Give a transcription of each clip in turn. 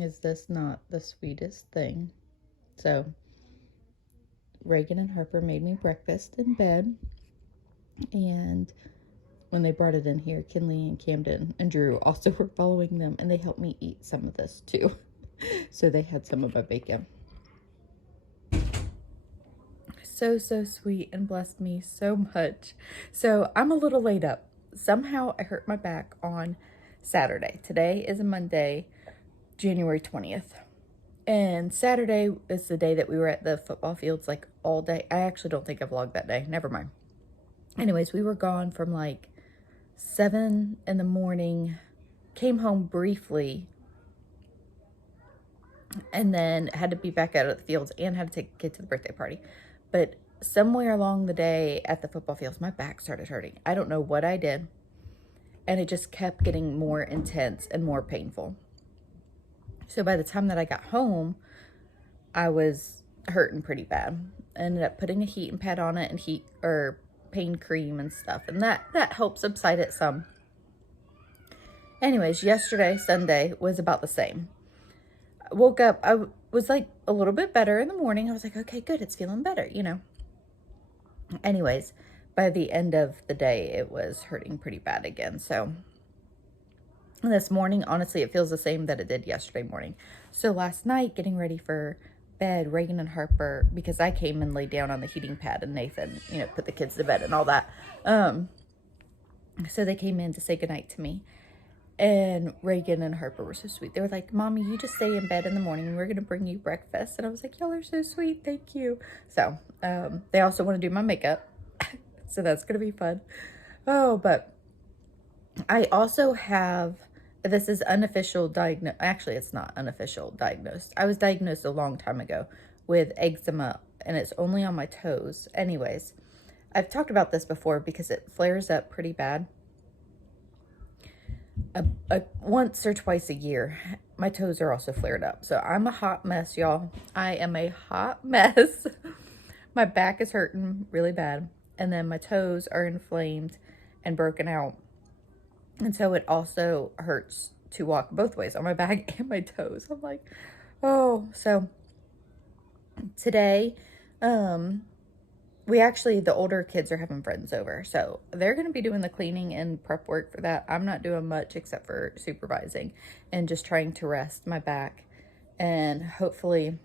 Is this not the sweetest thing? So, Reagan and Harper made me breakfast in bed, and when they brought it in here, Kinley and Camden and Drew also were following them, and they helped me eat some of this too. So they had some of my bacon. So sweet and blessed me so much. So I'm a little laid up. Somehow I hurt my back on Saturday. Today is a Monday, January 20th. And Saturday is the day that we were at the football fields like all day. I actually don't think I vlogged that day. Never mind. Anyways, we were gone from like 7 in the morning, came home briefly, and then had to be back out at the fields and had to take a kid to the birthday party. But somewhere along the day at the football fields, my back started hurting. I don't know what I did. And it just kept getting more intense and more painful. So by the time that I got home, I was hurting pretty bad. I ended up putting a heating pad on it and pain cream and stuff. And that helped subside it some. Anyways, yesterday, Sunday, was about the same. I woke up, I was like a little bit better in the morning. I was like, okay, good, it's feeling better, you know. Anyways, by the end of the day, it was hurting pretty bad again. So this morning, honestly, it feels the same that it did yesterday morning. So last night, getting ready for bed, Reagan and Harper, because I came and laid down on the heating pad and Nathan, you know, put the kids to bed and all that. So they came in to say goodnight to me. And Reagan and Harper were so sweet. They were like, Mommy, you just stay in bed in the morning and we're going to bring you breakfast. And I was like, y'all are so sweet. Thank you. So they also want to do my makeup. So that's going to be fun. Oh, but I also have, this is unofficial actually, it's not unofficial diagnosed. I was diagnosed a long time ago with eczema, and it's only on my toes. Anyways, I've talked about this before because it flares up pretty bad. Once or twice a year. My toes are also flared up. So I'm a hot mess, y'all. I am a hot mess. My back is hurting really bad. And then my toes are inflamed and broken out. And so it also hurts to walk both ways, on my back and my toes. I'm like, oh. So today, the older kids are having friends over. So they're going to be doing the cleaning and prep work for that. I'm not doing much except for supervising and just trying to rest my back. And hopefully,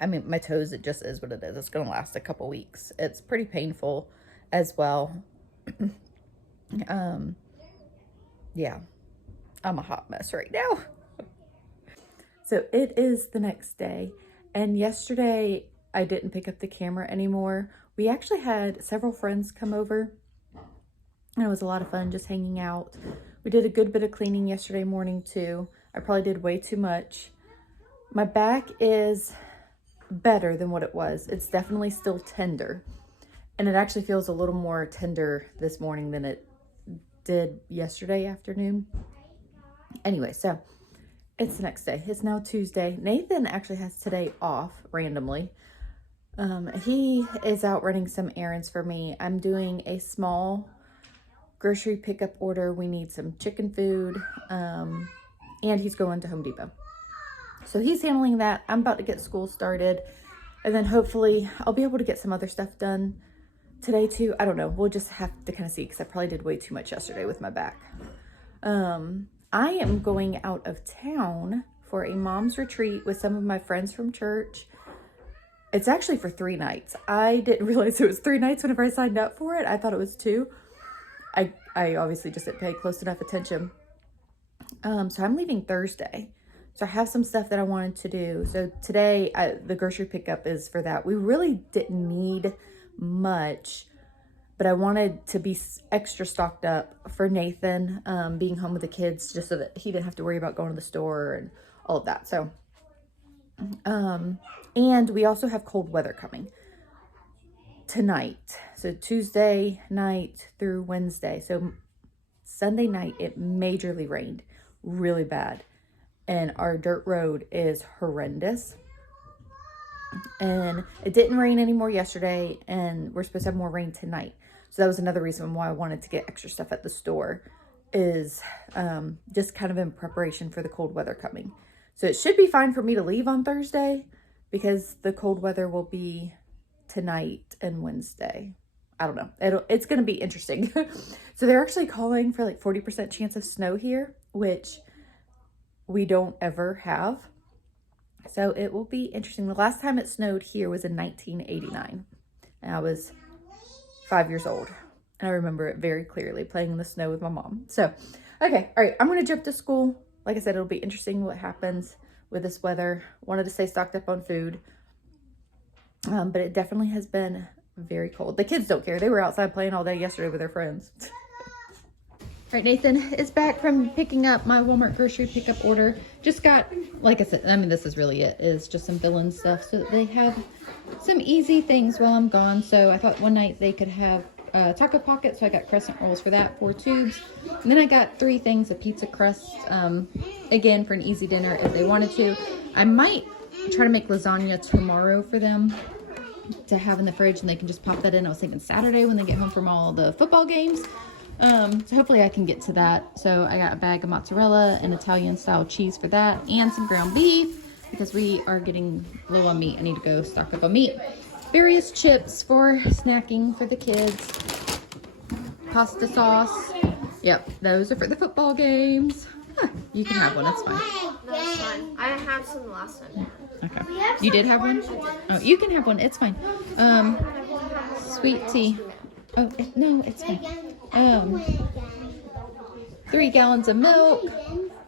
I mean, my toes, it just is what it is. It's going to last a couple weeks. It's pretty painful as well. Yeah, I'm a hot mess right now. So it is the next day. And yesterday, I didn't pick up the camera anymore. We actually had several friends come over, and it was a lot of fun just hanging out. We did a good bit of cleaning yesterday morning too. I probably did way too much. My back is better than what it was. It's definitely still tender, and it actually feels a little more tender this morning than it did yesterday afternoon. Anyway, so it's the next day. It's now Tuesday. Nathan actually has today off randomly. He is out running some errands for me. I'm doing a small grocery pickup order. We need some chicken food, and he's going to Home Depot. So he's handling that. I'm about to get school started, and then hopefully I'll be able to get some other stuff done today too. I don't know. We'll just have to kind of see, because I probably did way too much yesterday with my back. I am going out of town for a mom's retreat with some of my friends from church. It's actually for 3 nights. I didn't realize it was 3 nights whenever I signed up for it. I thought it was 2. I obviously just didn't pay close enough attention. So I'm leaving Thursday. So I have some stuff that I wanted to do. So today, the grocery pickup is for that. We really didn't need much, but I wanted to be extra stocked up for Nathan, being home with the kids, just so that he didn't have to worry about going to the store and all of that. So, and we also have cold weather coming tonight. So Tuesday night through Wednesday. So Sunday night, it majorly rained really bad. And our dirt road is horrendous. And it didn't rain anymore yesterday, and we're supposed to have more rain tonight. So that was another reason why I wanted to get extra stuff at the store, is just kind of in preparation for the cold weather coming. So it should be fine for me to leave on Thursday because the cold weather will be tonight and Wednesday. I don't know. It's going to be interesting. So they're actually calling for like 40% chance of snow here, which we don't ever have. So it will be interesting. The last time it snowed here was in 1989. And I was 5 years old. And I remember it very clearly, playing in the snow with my mom. So, okay. All right. I'm going to jump to school. Like I said, it'll be interesting what happens with this weather. Wanted to stay stocked up on food. But it definitely has been very cold. The kids don't care. They were outside playing all day yesterday with their friends. All right, Nathan is back from picking up my Walmart grocery pickup order. Just got, like I said, I mean, this is really it, is just some fill-in stuff so that they have some easy things while I'm gone. So I thought one night they could have taco pockets, so I got crescent rolls for that, 4 tubes. And then I got 3 things of pizza crusts, again, for an easy dinner if they wanted to. I might try to make lasagna tomorrow for them to have in the fridge, and they can just pop that in. I was thinking Saturday when they get home from all the football games. So hopefully I can get to that. So I got a bag of mozzarella and Italian style cheese for that, and some ground beef because we are getting low on meat. I need to go stock up on meat. Various chips for snacking for the kids. Pasta sauce. Yep, those are for the football games. Huh, you can have one, it's fine. No, it's fine. I have some last time. Okay. You did have one? Oh, you can have one, it's fine. Sweet tea. Oh, no, it's fine. 3 gallons of milk,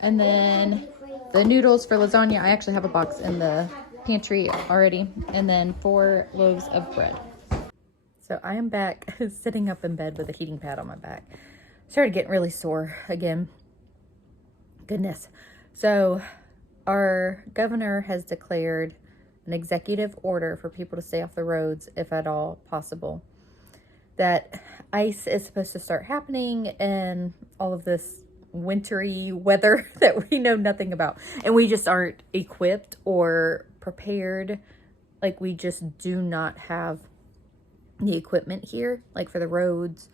and then the noodles for lasagna. I actually have a box in the pantry already, and then 4 loaves of bread. So I am back sitting up in bed with a heating pad on my back. Started getting really sore again. Goodness. So our governor has declared an executive order for people to stay off the roads if at all possible. That ice is supposed to start happening and all of this wintry weather that we know nothing about. And we just aren't equipped or prepared. Like, we just do not have the equipment here, like for the roads.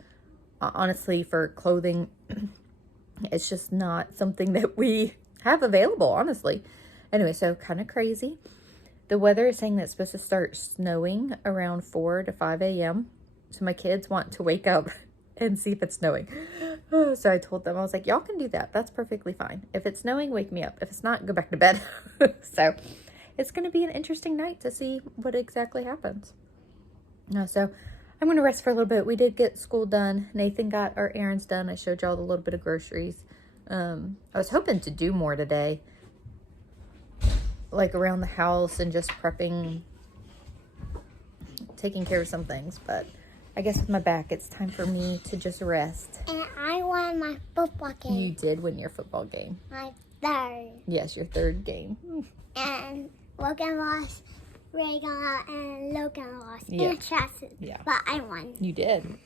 Honestly, for clothing, it's just not something that we have available, honestly. Anyway, so kind of crazy. The weather is saying that it's supposed to start snowing around 4 to 5 a.m. So my kids want to wake up and see if it's snowing. So I told them, I was like, y'all can do that. That's perfectly fine. If it's snowing, wake me up. If it's not, go back to bed. So it's going to be an interesting night to see what exactly happens. So I'm going to rest for a little bit. We did get school done. Nathan got our errands done. I showed y'all a little bit of groceries. I was hoping to do more today, like around the house and just prepping, taking care of some things, but I guess with my back, it's time for me to just rest. And I won my football game. You did win your football game. My 3rd. Yes, your 3rd game. And Logan lost, Reagan and Logan lost. Yeah. And Chassis. Yeah. But I won. You did.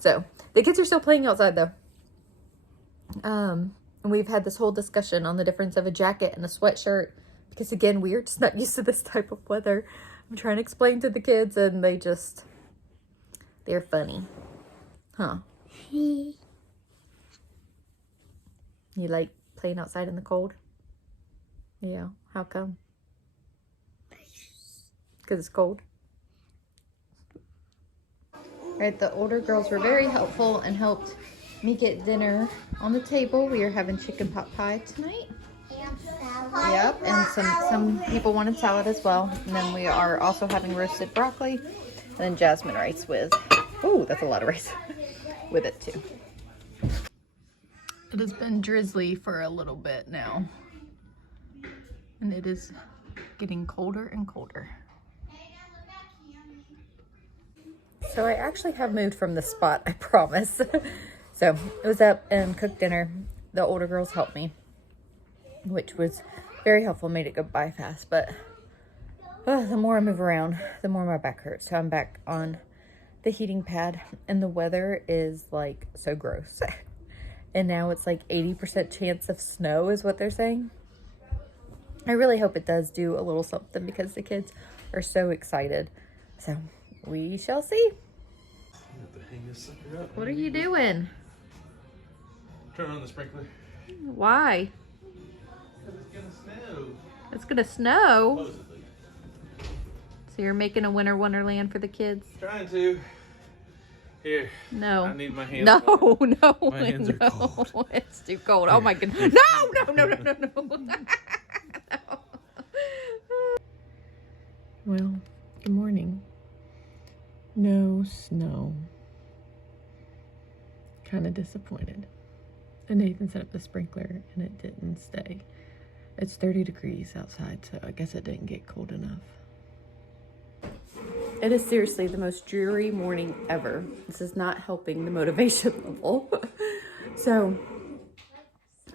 So, the kids are still playing outside though. And we've had this whole discussion on the difference of a jacket and a sweatshirt. Because again, we are just not used to this type of weather. I'm trying to explain to the kids and they're funny. Huh? You like playing outside in the cold? Yeah. How come? Because it's cold? Right, the older girls were very helpful and helped me get dinner on the table. We are having chicken pot pie tonight. Yep, and some people wanted salad as well. And then we are also having roasted broccoli and then jasmine rice with, oh, that's a lot of rice, with it too. It has been drizzly for a little bit now. And it is getting colder and colder. So I actually have moved from the spot, I promise. So it was up and cooked dinner. The older girls helped me, which was very helpful, made it go by fast. But the more I move around, the more my back hurts. So I'm back on the heating pad, and the weather is like so gross. And now it's like 80% chance of snow is what they're saying. I really hope it does do a little something because the kids are so excited. So we shall see. Have to hang this sucker up. What are you doing? Turn on the sprinkler. Why? Because it's gonna snow. It's gonna snow. Supposedly. So you're making a winter wonderland for the kids? Trying to. Here. No. I need my hands. No, warm. no, My hands are no. cold. It's too cold. Oh my goodness. No, no, no, no, no, no. No. Well, good morning. No snow. Kind of disappointed. And Nathan set up the sprinkler and it didn't stay. It's 30 degrees outside, so I guess it didn't get cold enough. It is seriously the most dreary morning ever. This is not helping the motivation level. So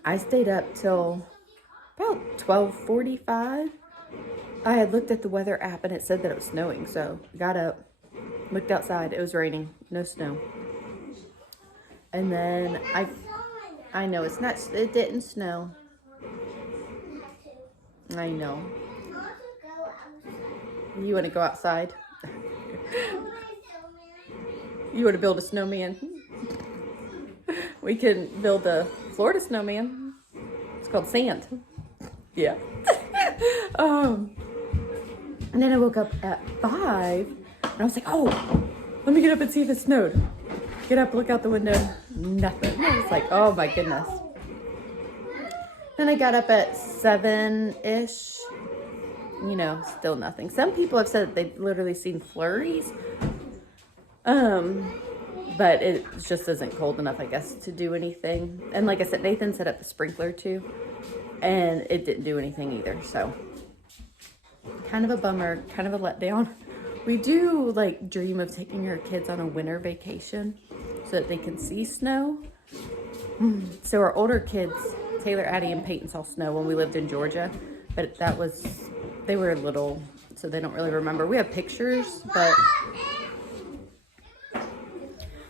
I stayed up till about 12:45. I had looked at the weather app and it said that it was snowing. So I got up, looked outside. It was raining, no snow. And then I know it's not, it didn't snow. I know. You want to go outside? You want to build a snowman? We can build a Florida snowman. It's called sand. Yeah. And then I woke up at 5 and I was like, oh, let me get up and see if it snowed. Get up, look out the window, nothing. I was like, oh my goodness. Then I got up at 7-ish. You know, still nothing. Some people have said that they've literally seen flurries. But it just isn't cold enough, I guess, to do anything. And like I said, Nathan set up the sprinkler too, and it didn't do anything either. So kind of a bummer, kind of a letdown. We do like dream of taking our kids on a winter vacation so that they can see snow. So our older kids, Taylor, Addie, and Peyton, saw snow when we lived in Georgia, but that was, they were little, so they don't really remember. We have pictures, but...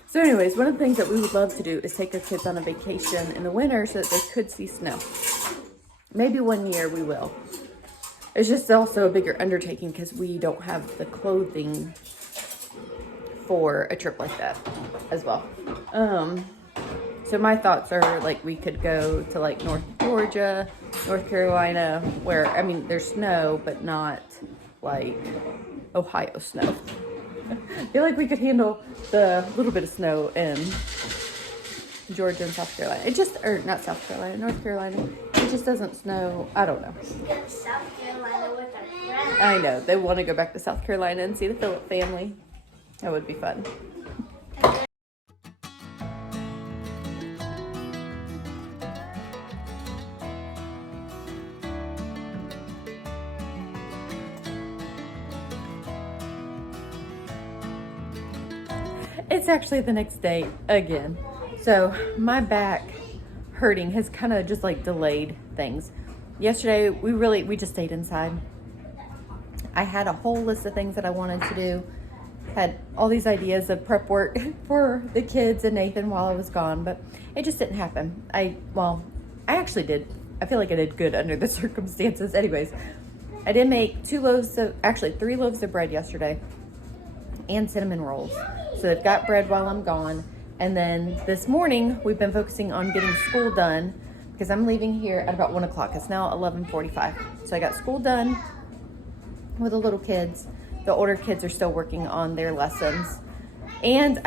So anyways, one of the things that we would love to do is take our kids on a vacation in the winter so that they could see snow. Maybe one year we will. It's just also a bigger undertaking because we don't have the clothing for a trip like that as well. So my thoughts are like we could go to like North Georgia, North Carolina, where, I mean, there's snow, but not like Ohio snow. I feel like we could handle the little bit of snow in Georgia and South Carolina. It just, or not South Carolina, North Carolina. It just doesn't snow. I don't know. Go to South Carolina with our friends. I know. They want to go back to South Carolina and see the Phillip family. That would be fun. It's actually the next day again. So my back hurting has kind of just like delayed things. Yesterday, we just stayed inside. I had a whole list of things that I wanted to do. Had all these ideas of prep work for the kids and Nathan while I was gone, but it just didn't happen. I actually did. I feel like I did good under the circumstances. Anyways, I did make 3 loaves of bread yesterday and cinnamon rolls. So they've got bread while I'm gone. And then this morning, we've been focusing on getting school done because I'm leaving here at about 1 o'clock. It's now 11:45. So I got school done with the little kids. The older kids are still working on their lessons. And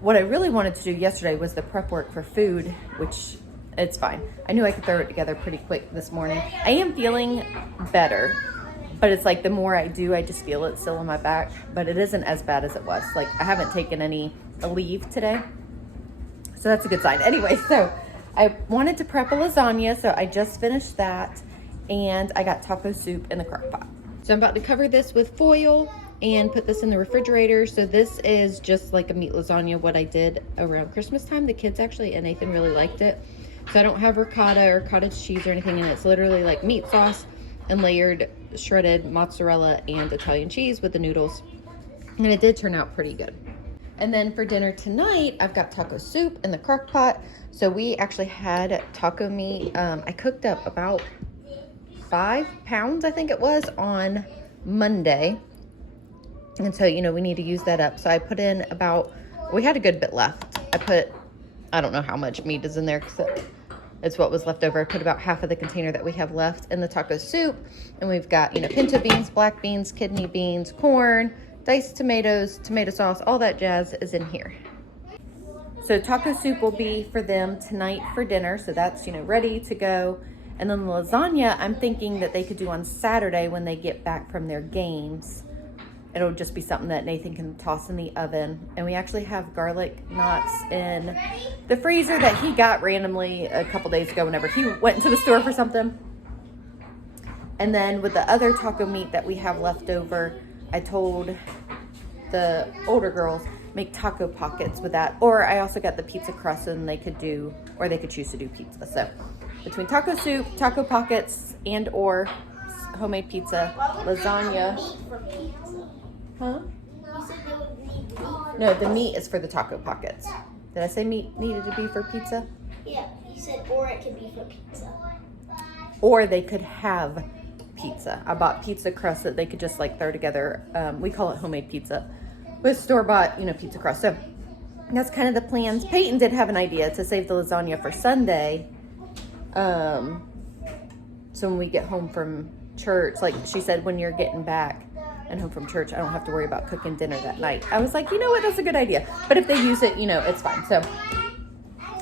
what I really wanted to do yesterday was the prep work for food, which it's fine. I knew I could throw it together pretty quick this morning. I am feeling better, but it's like the more I do, I just feel it still in my back, but it isn't as bad as it was. Like I haven't taken any leave today. So that's a good sign. Anyway, so I wanted to prep a lasagna, so I just finished that, and I got taco soup in the crock pot. So I'm about to cover this with foil and put this in the refrigerator. So this is just like a meat lasagna, what I did around Christmas time. The kids actually, and Nathan really liked it. So I don't have ricotta or cottage cheese or anything in it. It's literally like meat sauce and layered shredded mozzarella and Italian cheese with the noodles. And it did turn out pretty good. And then for dinner tonight, I've got taco soup in the crock pot. So we actually had taco meat. I cooked up about 5 pounds, I think it was, on Monday. And so, we need to use that up. So I put in we had a good bit left. I don't know how much meat is in there, because It's what was left over. I put about half of the container that we have left in the taco soup. And we've got, pinto beans, black beans, kidney beans, corn, diced tomatoes, tomato sauce, all that jazz is in here. So taco soup will be for them tonight for dinner. So that's, ready to go. And then the lasagna, I'm thinking that they could do on Saturday when they get back from their games. It'll just be something that Nathan can toss in the oven. And we actually have garlic knots in the freezer that he got randomly a couple days ago whenever he went into the store for something. And then with the other taco meat that we have left over, I told the older girls, make taco pockets with that. Or I also got the pizza crust and they could choose to do pizza. So between taco soup, taco pockets, and or homemade pizza, lasagna. Huh? You said they would need meat. No, the meat is for the taco pockets. Did I say meat needed to be for pizza? Yeah, you said or it could be for pizza. Or they could have pizza. I bought pizza crust that they could just throw together. We call it homemade pizza with store-bought, pizza crust. So that's kind of the plans. Peyton did have an idea to save the lasagna for Sunday. So when we get home from church, like she said, when you're getting back and home from church, I don't have to worry about cooking dinner that night. I was like, you know what, that's a good idea. But if they use it, it's fine. So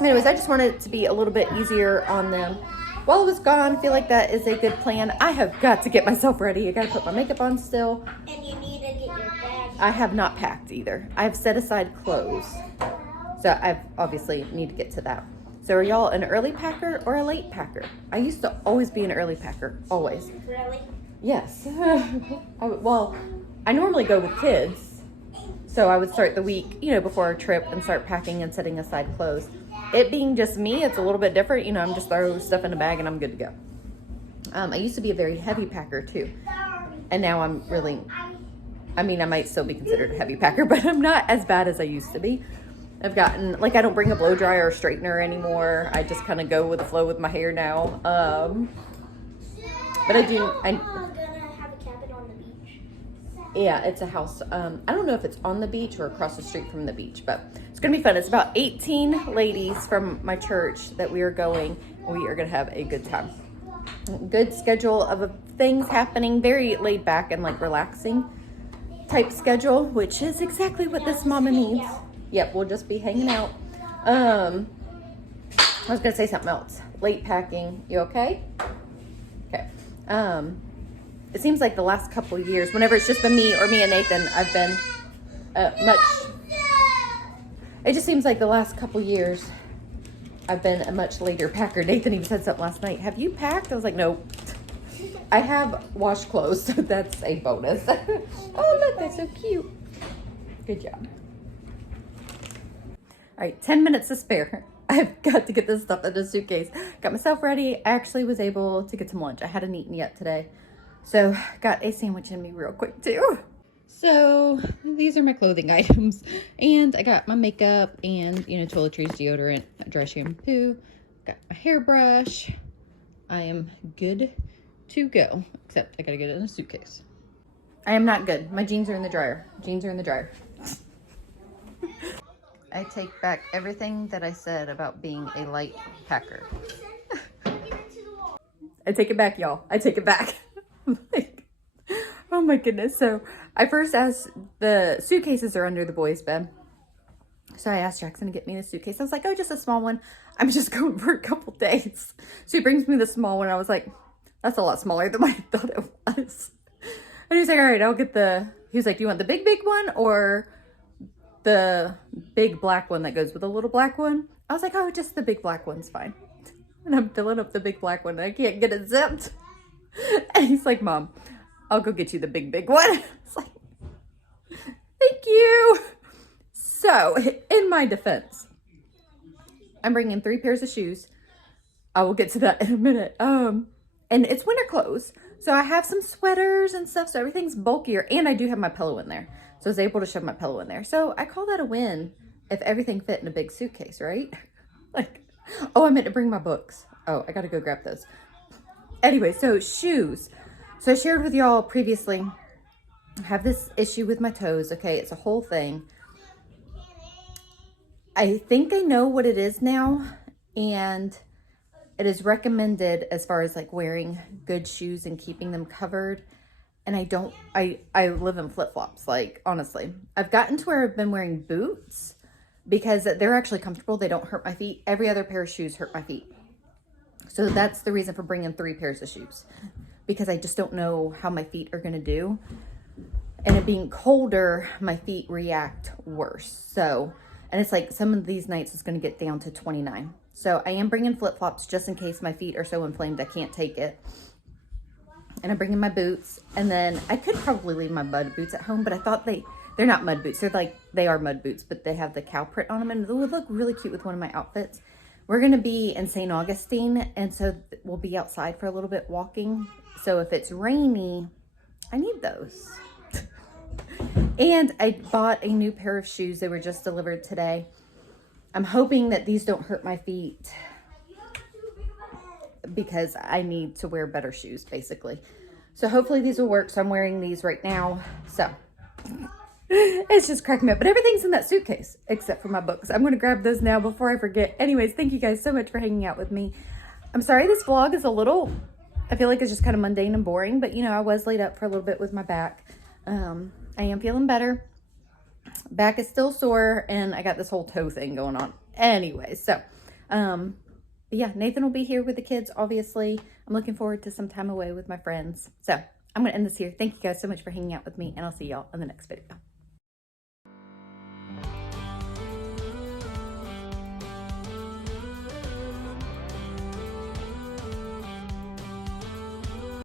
anyways, I just wanted it to be a little bit easier on them. While I was gone, I feel like that is a good plan. I have got to get myself ready. I got to put my makeup on still. And you need to get your bag. I have not packed either. I've set aside clothes. So I obviously need to get to that. So are y'all an early packer or a late packer? I used to always be an early packer, always. Really? Yes. I normally go with kids. So I would start the week, before our trip and start packing and setting aside clothes. It being just me, it's a little bit different. I'm just throw stuff in a bag and I'm good to go. I used to be a very heavy packer too. And now I'm really, I might still be considered a heavy packer, but I'm not as bad as I used to be. I've gotten, I don't bring a blow dryer or straightener anymore. I just kind of go with the flow with my hair now. But I do, gonna have a cabin on the beach. yeah, it's a house. I don't know if it's on the beach or across the street from the beach, but it's going to be fun. It's about 18 ladies from my church that we are going. We are going to have a good time. Good schedule of things happening, very laid back and relaxing type schedule, which is exactly what this mama needs. Yep, we'll just be hanging out. I was going to say something else. Late packing. You okay? Okay. It seems like the last couple of years, whenever it's just been me or me and Nathan, I've been it just seems like the last couple years, I've been a much later packer. Nathan even said something last night. Have you packed? I was like, nope. I have washed clothes, so that's a bonus. Oh, look, that's so cute. Good job. All right, 10 minutes to spare. I've got to get this stuff in the suitcase. Got myself ready. I actually was able to get some lunch. I hadn't eaten yet today. So got a sandwich in me real quick too. So these are my clothing items. And I got my makeup and, toiletries, deodorant, dry shampoo. Got my hairbrush. I am good to go. Except I gotta get it in a suitcase. I am not good. My jeans are in the dryer. Jeans are in the dryer. I take back everything that I said about being a light packer. I take it back, y'all. I take it back. Oh my goodness. So I first asked, the suitcases are under the boys' bed. So I asked Jackson to get me the suitcase. I was like, oh, just a small one. I'm just going for a couple days. So he brings me the small one. I was like, that's a lot smaller than I thought it was. And he's like, all right, I'll get he was like, do you want the big one or the big black one that goes with a little black one? I was like, oh, just the big black one's fine. And I'm filling up the big black one and I can't get it zipped. And he's like, Mom, I'll go get you the big one. It's like, thank you. So in my defense, I'm bringing 3 pairs of shoes. I will get to that in a minute. And it's winter clothes. So I have some sweaters and stuff. So everything's bulkier. And I do have my pillow in there. So I was able to shove my pillow in there. So I call that a win if everything fit in a big suitcase, right? Oh, I meant to bring my books. Oh, I got to go grab those. Anyway, so shoes. So I shared with y'all previously, I have this issue with my toes. Okay, it's a whole thing. I think I know what it is now. And it is recommended as far as like wearing good shoes and keeping them covered. And I live in flip-flops, like, honestly. I've gotten to where I've been wearing boots because they're actually comfortable. They don't hurt my feet. Every other pair of shoes hurt my feet. So that's the reason for bringing 3 pairs of shoes, because I just don't know how my feet are going to do. And it being colder, my feet react worse. So, and it's like some of these nights it's going to get down to 29. So I am bringing flip-flops just in case my feet are so inflamed I can't take it. And I'm bringing my boots. And then I could probably leave my mud boots at home, but I thought they're not mud boots. They are mud boots, but they have the cow print on them. And they would look really cute with one of my outfits. We're going to be in St. Augustine. And so we'll be outside for a little bit walking. So if it's rainy, I need those. And I bought a new pair of shoes. They were just delivered today. I'm hoping that these don't hurt my feet, because I need to wear better shoes, basically. So hopefully these will work. So I'm wearing these right now. So it's just cracking me up. But everything's in that suitcase except for my books. I'm going to grab those now before I forget. Anyways, thank you guys so much for hanging out with me. I'm sorry this vlog is a little, I feel like it's just kind of mundane and boring. But, you know, I was laid up for a little bit with my back. I am feeling better. Back is still sore. And I got this whole toe thing going on. Anyway, so yeah, Nathan will be here with the kids, obviously. I'm looking forward to some time away with my friends. So I'm going to end this here. Thank you guys so much for hanging out with me, and I'll see y'all in the next video.